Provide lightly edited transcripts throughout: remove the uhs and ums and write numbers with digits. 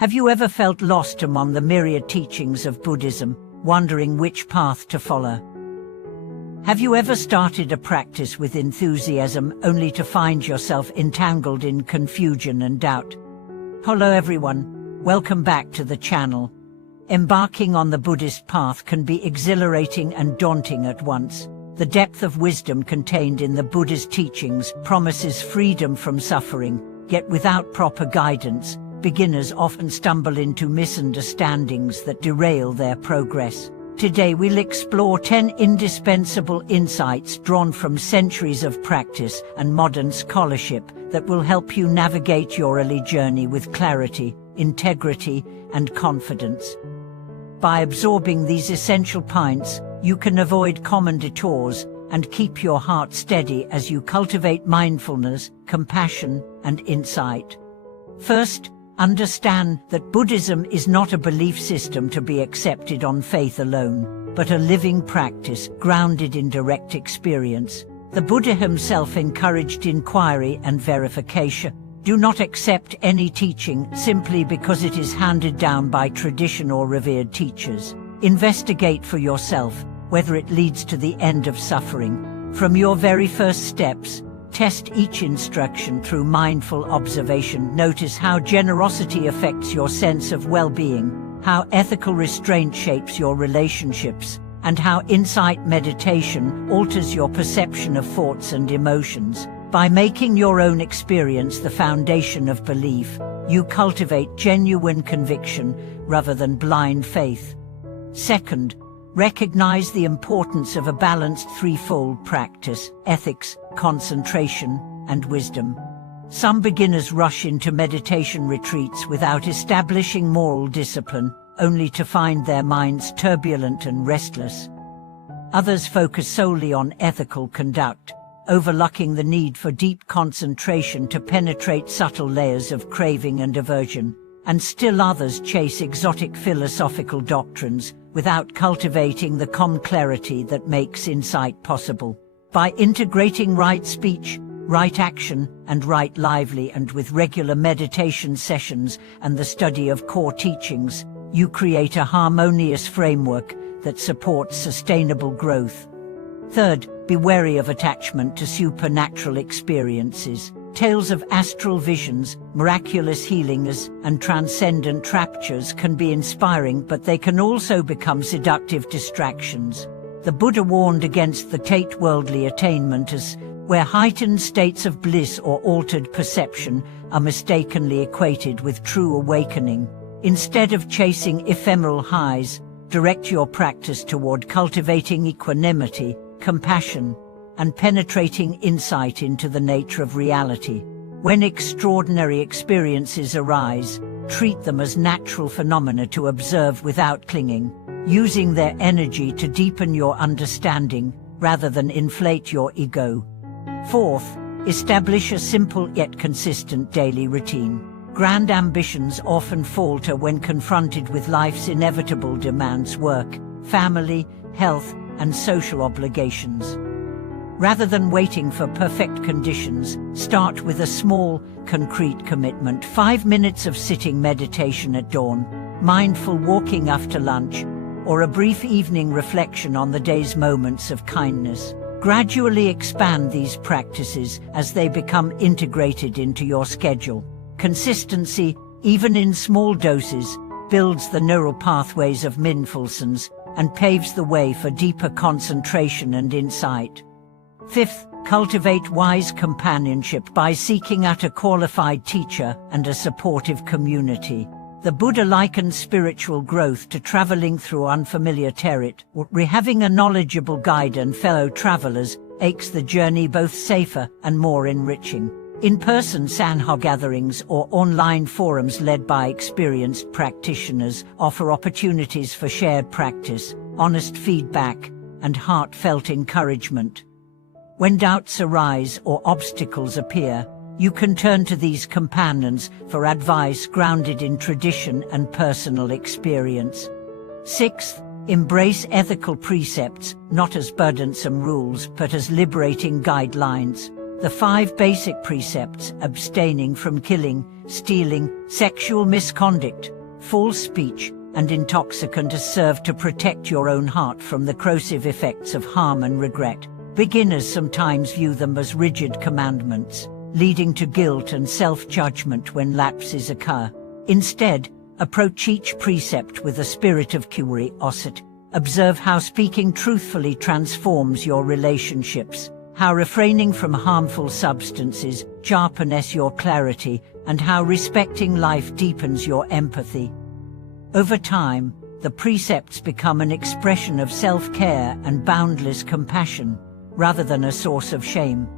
Have you ever felt lost among the myriad teachings of Buddhism, wondering which path to follow? Have you ever started a practice with enthusiasm only to find yourself entangled in confusion and doubt? Hello everyone, welcome back to the channel. Embarking on the Buddhist path can be exhilarating and daunting at once. The depth of wisdom contained in the Buddha's teachings promises freedom from suffering, yet without proper guidance, beginners often stumble into misunderstandings that derail their progress. Today we'll explore 10 indispensable insights drawn from centuries of practice and modern scholarship that will help you navigate your early journey with clarity, integrity, and confidence. By absorbing these essential points, you can avoid common detours and keep your heart steady as you cultivate mindfulness, compassion, and insight. First, understand that Buddhism is not a belief system to be accepted on faith alone, but a living practice grounded in direct experience. The Buddha himself encouraged inquiry and verification. Do not accept any teaching simply because it is handed down by tradition or revered teachers. Investigate for yourself whether it leads to the end of suffering. From your very first steps, test each instruction through mindful observation. Notice how generosity affects your sense of well-being, how ethical restraint shapes your relationships, and how insight meditation alters your perception of thoughts and emotions. By making your own experience the foundation of belief, you cultivate genuine conviction rather than blind faith. Second, recognize the importance of a balanced threefold practice: ethics, concentration, and wisdom. Some beginners rush into meditation retreats without establishing moral discipline, only to find their minds turbulent and restless. Others focus solely on ethical conduct, overlooking the need for deep concentration to penetrate subtle layers of craving and aversion. And still others chase exotic philosophical doctrines without cultivating the calm clarity that makes insight possible. By integrating right speech, right action, and right lively, and with regular meditation sessions and the study of core teachings, you create a harmonious framework that supports sustainable growth. Third, be wary of attachment to supernatural experiences. Tales of astral visions, miraculous healings, and transcendent raptures can be inspiring, but they can also become seductive distractions. The Buddha warned against the tate worldly attainments, where heightened states of bliss or altered perception are mistakenly equated with true awakening. Instead of chasing ephemeral highs, direct your practice toward cultivating equanimity, compassion, and penetrating insight into the nature of reality. When extraordinary experiences arise, treat them as natural phenomena to observe without clinging, using their energy to deepen your understanding rather than inflate your ego. Fourth, establish a simple yet consistent daily routine. Grand ambitions often falter when confronted with life's inevitable demands: work, family, health, and social obligations. Rather than waiting for perfect conditions, start with a small, concrete commitment: 5 minutes of sitting meditation at dawn, mindful walking after lunch, or a brief evening reflection on the day's moments of kindness. Gradually expand these practices as they become integrated into your schedule. Consistency, even in small doses, builds the neural pathways of mindfulness and paves the way for deeper concentration and insight. Fifth, cultivate wise companionship by seeking out a qualified teacher and a supportive community. The Buddha likened spiritual growth to traveling through unfamiliar territory. Having a knowledgeable guide and fellow travelers makes the journey both safer and more enriching. In-person Sangha gatherings or online forums led by experienced practitioners offer opportunities for shared practice, honest feedback, and heartfelt encouragement. When doubts arise or obstacles appear, you can turn to these companions for advice grounded in tradition and personal experience. Sixth, embrace ethical precepts, not as burdensome rules but as liberating guidelines. The 5 basic precepts: abstaining from killing, stealing, sexual misconduct, false speech, and intoxicants serve to protect your own heart from the corrosive effects of harm and regret. Beginners sometimes view them as rigid commandments, leading to guilt and self-judgment when lapses occur. Instead, approach each precept with a spirit of curiosity. Observe how speaking truthfully transforms your relationships, how refraining from harmful substances sharpens your clarity, and how respecting life deepens your empathy. Over time, the precepts become an expression of self-care and boundless compassion, rather than a source of shame.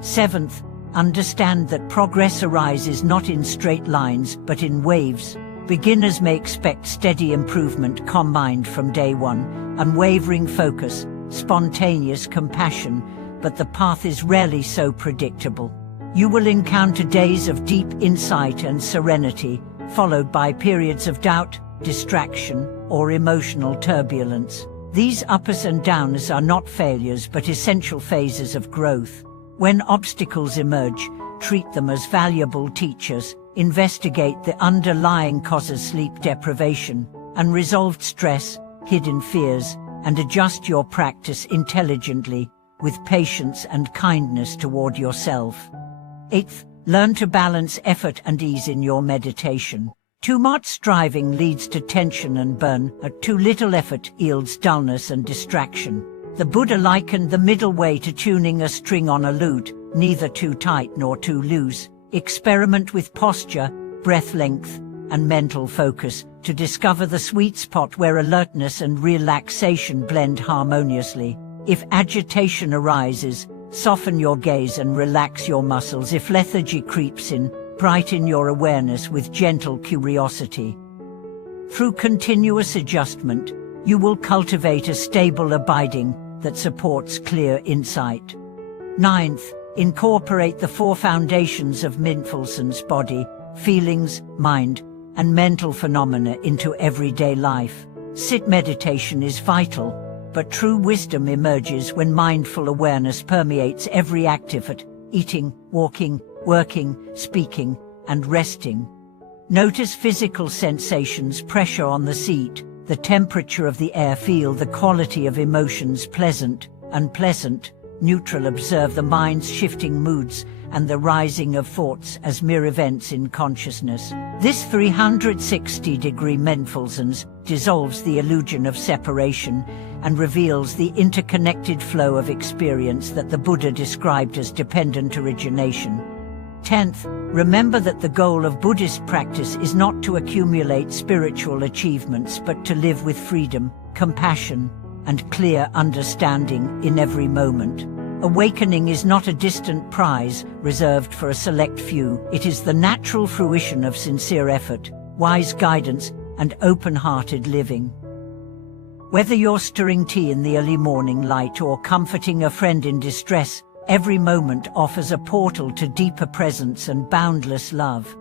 Seventh, understand that progress arises not in straight lines but in waves. Beginners may expect steady improvement combined from day one, unwavering focus, spontaneous compassion, but the path is rarely so predictable. You will encounter days of deep insight and serenity, followed by periods of doubt, distraction, or emotional turbulence. These ups and downs are not failures but essential phases of growth. When obstacles emerge, treat them as valuable teachers. Investigate the underlying causes: sleep deprivation, unresolved stress, hidden fears, and adjust your practice intelligently, with patience and kindness toward yourself. Eighth, learn to balance effort and ease in your meditation. Too much striving leads to tension and burnout. Too little effort yields dullness and distraction. The Buddha likened the middle way to tuning a string on a lute, neither too tight nor too loose. Experiment with posture, breath length, and mental focus to discover the sweet spot where alertness and relaxation blend harmoniously. If agitation arises, soften your gaze and relax your muscles. If lethargy creeps in, brighten your awareness with gentle curiosity. Through continuous adjustment, you will cultivate a stable abiding that supports clear insight. Ninth, incorporate the four foundations of mindfulness: body, feelings, mind, and mental phenomena into everyday life. Sit meditation is vital, but true wisdom emerges when mindful awareness permeates every activity: eating, walking, working, speaking, and resting. Notice physical sensations: pressure on the seat, the temperature of the air. Feel the quality of emotions: pleasant, unpleasant, neutral. Observe the mind's shifting moods and the rising of thoughts as mere events in consciousness. This 360-degree mindfulness dissolves the illusion of separation and reveals the interconnected flow of experience that the Buddha described as dependent origination. 10th, remember that the goal of Buddhist practice is not to accumulate spiritual achievements but to live with freedom, compassion, and clear understanding in every moment. Awakening is not a distant prize reserved for a select few. It is the natural fruition of sincere effort, wise guidance, and open-hearted living. Whether you're stirring tea in the early morning light or comforting a friend in distress, every moment offers a portal to deeper presence and boundless love.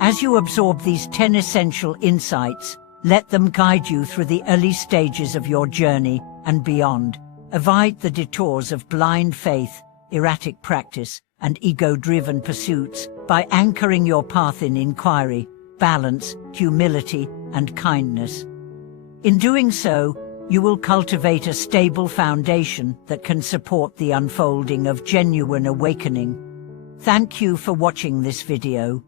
As you absorb these 10 essential insights, let them guide you through the early stages of your journey and beyond. Avoid the detours of blind faith, erratic practice, and ego-driven pursuits by anchoring your path in inquiry, balance, humility, and kindness. In doing so, you will cultivate a stable foundation that can support the unfolding of genuine awakening. Thank you for watching this video.